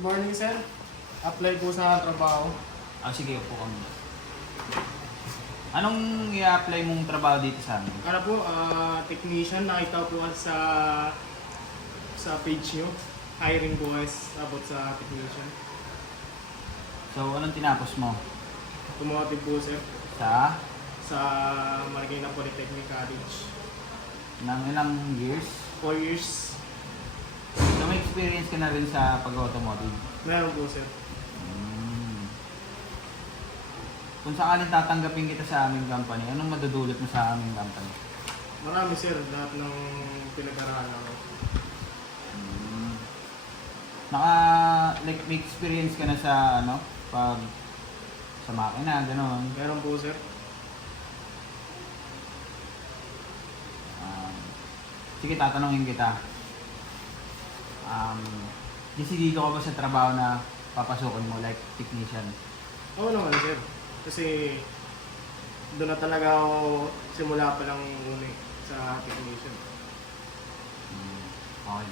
Good morning, sir. Apply po sa trabaho. Sige, upo ka muna. Anong i-apply mong trabaho dito sa amin? Ano po, technician. Nakita po kasi sa page nyo. Hiring po guys about sa technician. So, anong tinapos mo? Automotive po, sir. Sa? Sa Marikina Polytechnic College. Nang ilang years? 4 years. So, may experience ka na rin sa pag-automotive? Meron po, sir. Kung sakaling tatanggapin kita sa aming company, anong madudulot mo sa aming company? Marami, sir. Lahat ng pinag-aralan ako. Like, may experience ka na sa, sa makina, gano'n? Meron po, sir. Sige, tatanungin kita. Desidido ka ba sa trabaho na papasukin mo, like technician? Oo naman, sir. Kasi doon na talaga ako simula pa lang muna sa technician. Okay.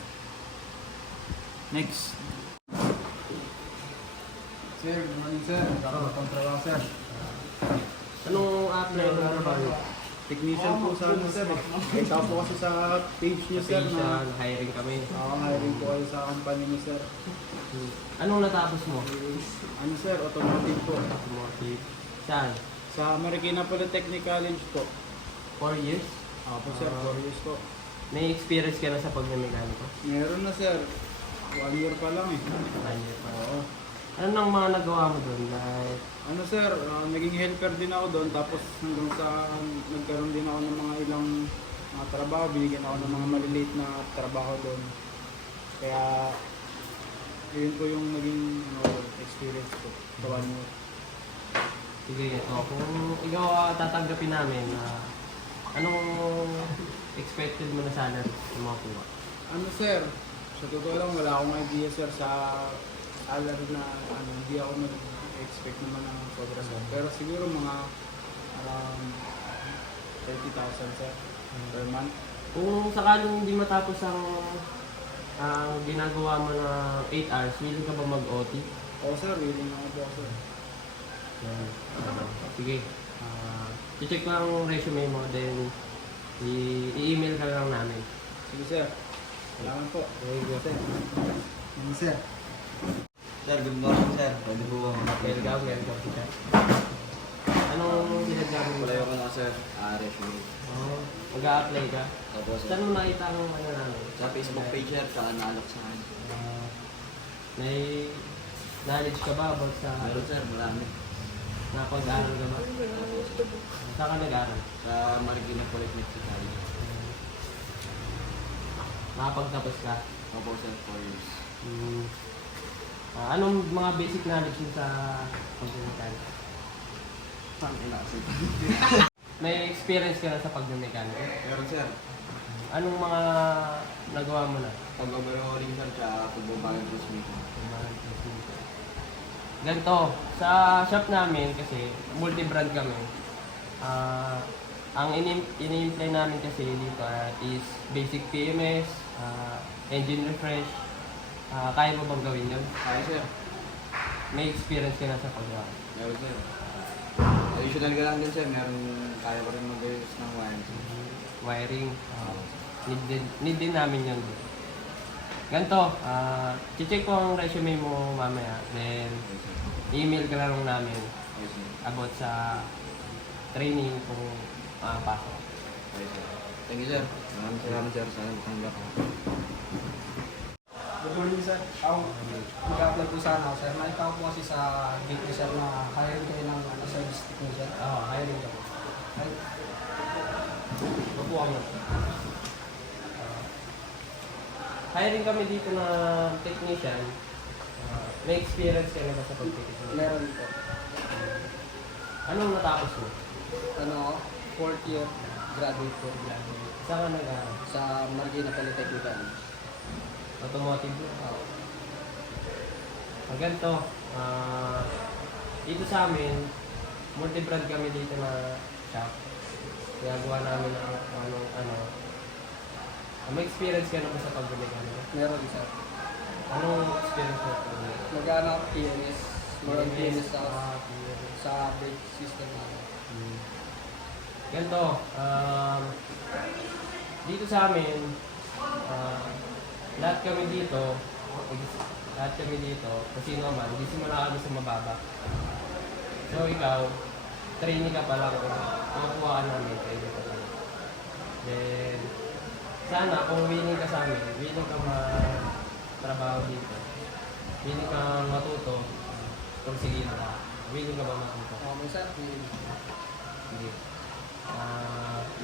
Next. Sir, good morning sir. Nagkakaroon trabaho sir. Anong apply ng trabaho? Technician po sa ano sir. Kita po kasi sa page niyo sir na Hiring kami. hiring po kayo sa company niyo sir. Anong natapos mo? Ano sir, automotive po. Automotive. Saan? Sa Marikina Polytechnic College po. 4 years? Ako sir, 4 years po. May experience ka na sa pagmemekaniko? Meron na sir. 1 year pa lang eh. 1 year pa. Oo. Ano nang mga nagawa mo doon? Like, Ano sir, naging helper din ako doon tapos hanggang sa nagkaroon din ako ng mga ilang mga trabaho, binigyan ako ng mga maliliit na trabaho doon. Kaya yun po yung naging experience ko sa 1 year. sige, ito. Kung ikaw tatanggapin namin, anong expected mo na salary sa mga kuha? Ano sir, sa totoo lang wala akong idea sir sa salary na hindi ako nag-expect naman ng sobra sir. Pero siguro mga around 30,000 sir per month. Kung sakaling hindi matapos ang ginagawa mo na 8 hours, willing ka ba mag-OT? Oo sir, willing ako po sir. Yan. Sige. I-check ko ang resume mo, then i-email ka lang namin. Sige sir, salamat po. Okay, good. Ano sir? Sir, good morning sir. Pwede po ba mag-apply? Welcome, sir. Anong pinagdami mo? Apply ako na sir. Resume. Oh, mag-a-apply ka? Opo sir. Saan mo nakita ang ano namin? Sa Facebook page sir, saka naalok sa akin. May knowledge ka ba about sa... Meron sir, marami. Napag-aaral ka ba? Saan ka nag-aaral? Sa Marikina Polytechnic College. Nakapagtapos ka? Opo sir, 4 years. Anong mga basic knowledge mo sa pagmamekanik? Ina sir. May experience ka na sa pagmamekanik? Meron sir. Anong mga nagawa mo na? Pag-overhauling sir, tsaka pagbabagay po sa meeting. Ganito, sa shop namin kasi multi-brand kami. Ang ini-imply namin kasi dito is basic PMS, engine refresh. Kaya mo bang gawin yun? Kaya sir. May experience ka na sa paggawa. Meron sir. Additional ka lang din sir, meron kaya ko rin mag-ayos ng wiring. Wiring. Need din namin yun. Ganito, check ko ang resume mo mamaya. Then, Okay sir. email ka lang namin Okay sir. about sa training kung pasok. Okay sir. Thank you sir. Maraming salamat sir. Sana matanggap ako. Good morning sir. Ako, mag-apply po sana ako sir. Nakita ko po kasi sa gate ko sir na hiring kayo ng service technician. Hiring ka po. Opo kami. Hiring kami dito na technician. May experience ka na ba sa pag-technician? Meron po. Anong natapos mo? Ano ako? 4th year graduate po. Saan ka nag-aaral? Sa Marikina Polytechnic College. Automotive? Ganito, dito sa amin, multi-brand kami dito na shop. Ginagawa namin ang may experience ka na ba sa pagbibigan? Meron sir. Anong experience mo? ano, PNS. More on PNS sa brake system namin. Ganito, dito sa amin, lahat kami dito, kung sino man, hindi simula kami sa mababa. So ikaw, training ka pa lang, makukuha ka namin, training ka pa lang. Then, sana kung willing ka sa amin, willing ka trabaho dito, willing ka matuto, kung sige na, willing ka ba matuto? Okay, sir. Sige.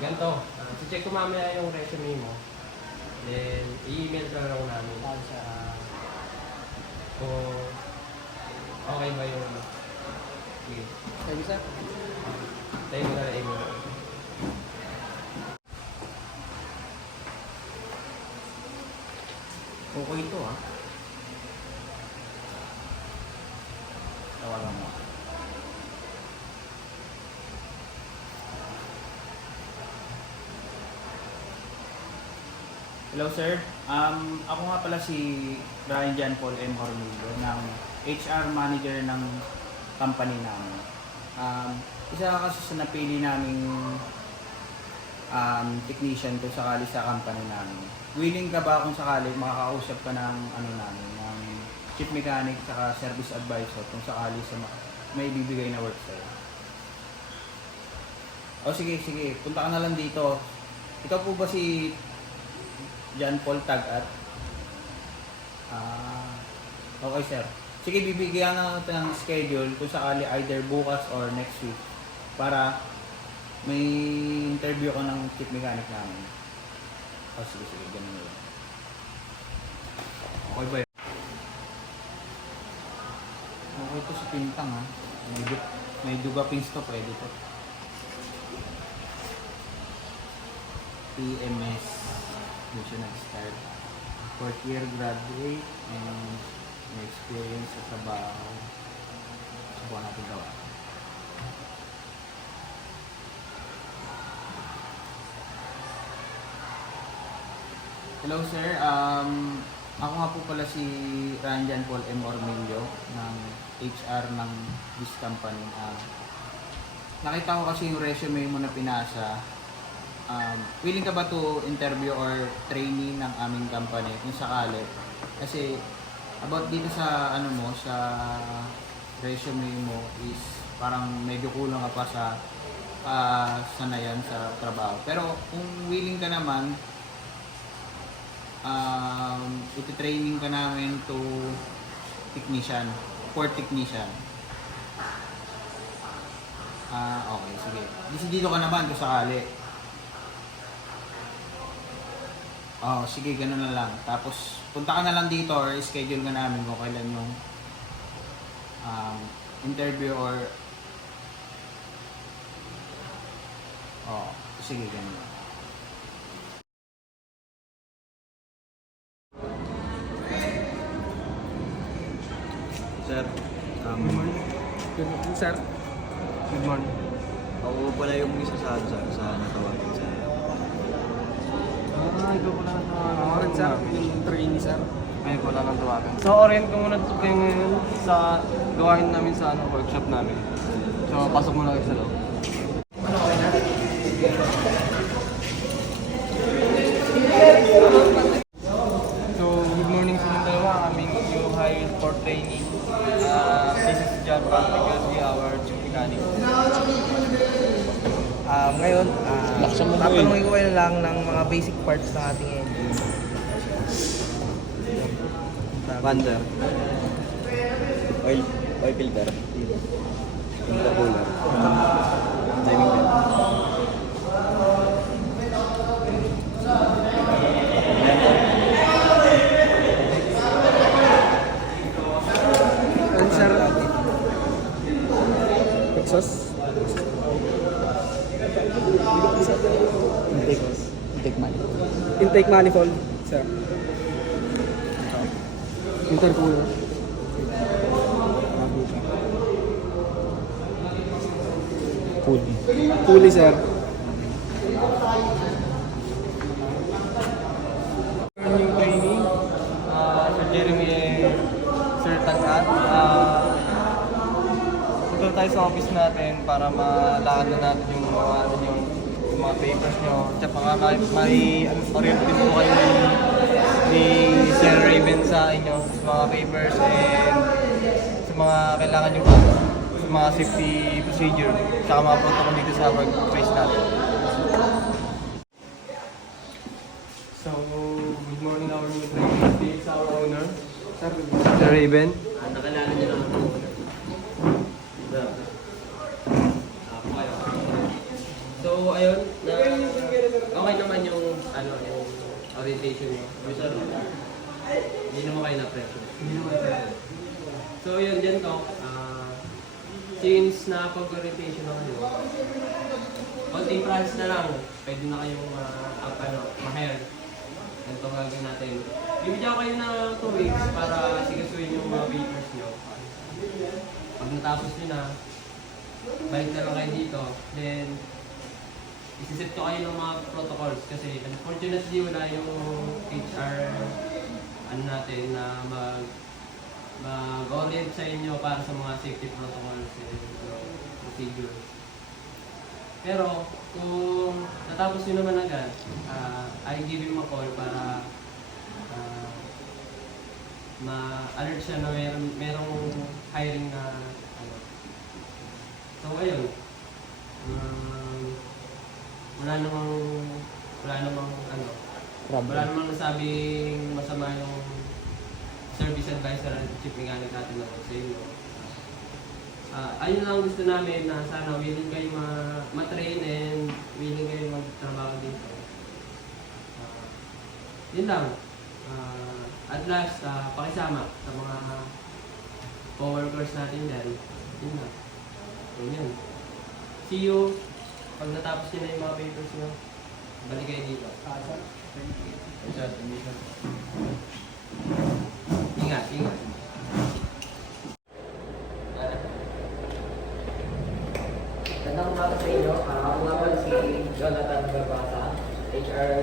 Ganito, check ko mamaya yung resume mo. Then, i-email ka lang namin. Kung okay ba yung... Sige. Thank you, sir. Tayo mo na email. Okay ito ah. Tawagan mo. Hello sir, ako nga pala si Brian John Paul M. Hormigo ng HR manager ng company namin. Isa kasi sa napili naming technician kung sakali sa company namin. Willing ka ba kung sakali makakausap ka ng ng chief mechanic saka service advisor kung sakali sa may bibigay na work sa'yo? O sige, punta ka na lang dito. Ikaw po ba si John Paul Tagat? Okay sir. Sige, bibigyan na natin ng schedule kung sakali either bukas or next week para may interview ko ng chief mechanic namin. Sige, ganun yun. Okay ba yun? Okay to sa pintang ha. May duga pins to, pwede to. PMS. Doon siya nag-start. 4th year graduate and may experience sa trabaho. Subukan natin gawa. Hello sir, ako nga po pala si Ranjan Paul M. Ormilio ng HR ng this company. Nakita ko kasi yung resume mo na pinasa. Willing ka ba to interview or trainee ng aming company kung sakali? Kasi about dito sa sa resume mo is parang medyo kulang ka pa sa sanayan sa trabaho. Pero kung willing ka naman, iti-training ka namin to technician, port technician. Okay, sige. Dito ka naman kung sakali. Sige, ganun na lang. Tapos, punta ka na lang dito or schedule ka namin kung kailan yung interview or sige, ganun lang. Sir, Good morning, sir. Good morning. ako pala yung isa sa natawagin sa Ikaw pala na Ako rin, sir. Yung trainee, sir. May wala nang tawagan. So, orient ko muna kayo ngayon sa gawain namin sa workshop namin. So, pasok muna kayo sa loob. So, good morning sa inyong dalawa. Aming new hire for training. This is John Paul Miguel, our chief mechanic. Ngayon, tatanungin ko kayo lang ng mga basic parts ng ating engine. Panda, oil filter, intercooler, timing belt. And sir, exhaust. Intake manifold, sir. Intercooler. Pulley, sir. New training, Sir Jeremy, Sir Tagat, tayo sa office natin para malakad na natin yung mga papers nyo. Tsaka may orient din po kayo ni Sir Raven sa inyo sa mga papers and sa mga kailangan nyo pa sa mga safety procedure tsaka mga protocol dito sa workplace natin. So, good morning our new trainee. Sa our owner, Sir Raven. Nakalala niyo naman po. So, ayun, okay naman yung yung orientation niyo. Hindi naman kayo na-pressure. So, yun din to. Since nakapag-orientation na kayo, konting process na lang, pwede na kayong ma-hire. Ganito gagawin natin. Bibigyan ko kayo na 2 weeks para sigasuin yung mga papers nyo. Pag natapos nyo na, balik na lang kayo dito. Then, isiset ko kayo ng mga protocols kasi unfortunately wala yung HR natin na mag-orient sa inyo para sa mga safety protocols and procedures. Pero, kung natapos nyo naman agad, I give him a call para ma-alert siya na merong hiring na So, ayun. Wala namang nasabing masama yung service advisor at chief mechanic natin na sa inyo. Ayun lang gusto namin na sana willing kayo ma-train and willing kayo magtrabaho dito. Yun lang. At last, pakisama sa mga co-workers natin dyan. Yun lang. Yun. See you. Pag natapos nyo na yung mga papers nyo, balik kayo dito. Ingat. Gandang umaga sa inyo. Ako nga pala si Jonathan Gabasa, HR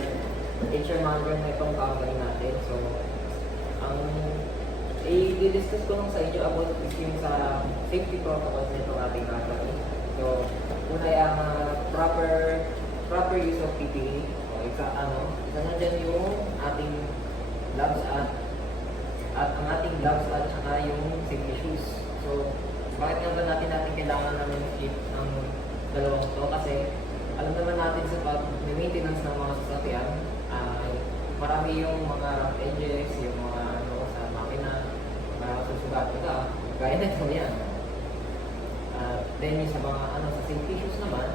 manager na itong company natin. So, ang i-discuss ko lang sa inyo about yung sa safety protocols nitong ating company. So, una yung proper use of PPE. So, isa nandyan yung ating gloves at ang ating gloves at saka yung safety shoes. So, bakit nga ba natin kailangan namin keep ang dalawang ito? Kasi alam naman natin sa pag-maintenance ng mga sasakyan, marami yung mga edges, yung mga sa makina, susugat ka, gaya na ito yan. Then yung sa mga sa safety shoes naman,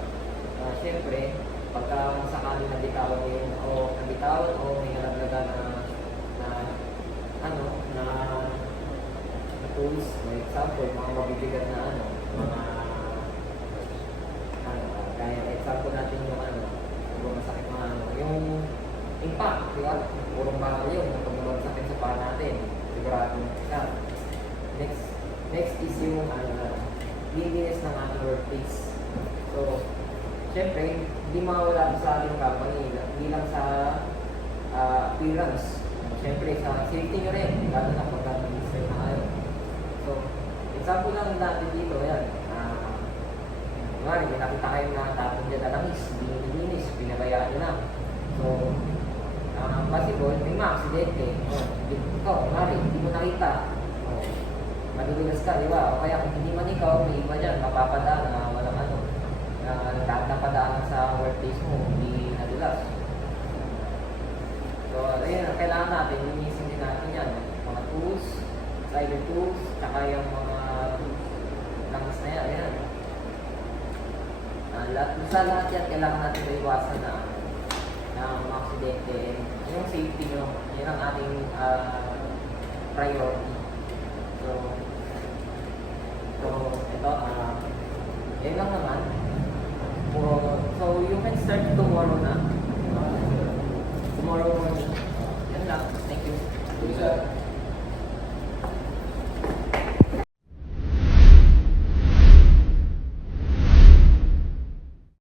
syempre, pagka sakali nabitawan o may nalaglagan na tools, for example, mga mabibigat na kaya example natin yung masakit yung impact, di ba? Purong bakal yun, pag nabagsakin sa paa natin, sigurado ka. Next is yung cleanliness ng ating workplace. So, syempre, hindi mawala sa ating company, hindi lang sa appearance. Syempre, sa safety nyo rin, lalo na pagka-minister na kayo. So, example lang natin dito, yan. May nakita kayo na tapon dyan na langis, hindi nilinis, pinabayaan nyo na. So, possible, may mga aksidente. Ikaw, hindi mo nakita. Madudulas ka, di ba? O kaya kung hindi man ikaw, may iba dyan, mapapadaan na walang napadaan sa workplace mo, hindi nadulas. So, ayun, kailangan natin, linisin din natin yan. Mga tools, slider tools, tsaka yung mga langis na yan. Ayan. Sa lahat yan, kailangan natin iwasan na mga aksidente. Yung safety nyo, yun ang ating priority. So ito, yun lang naman. So, you can start tomorrow na. Tomorrow morning. Yan lang. Thank you.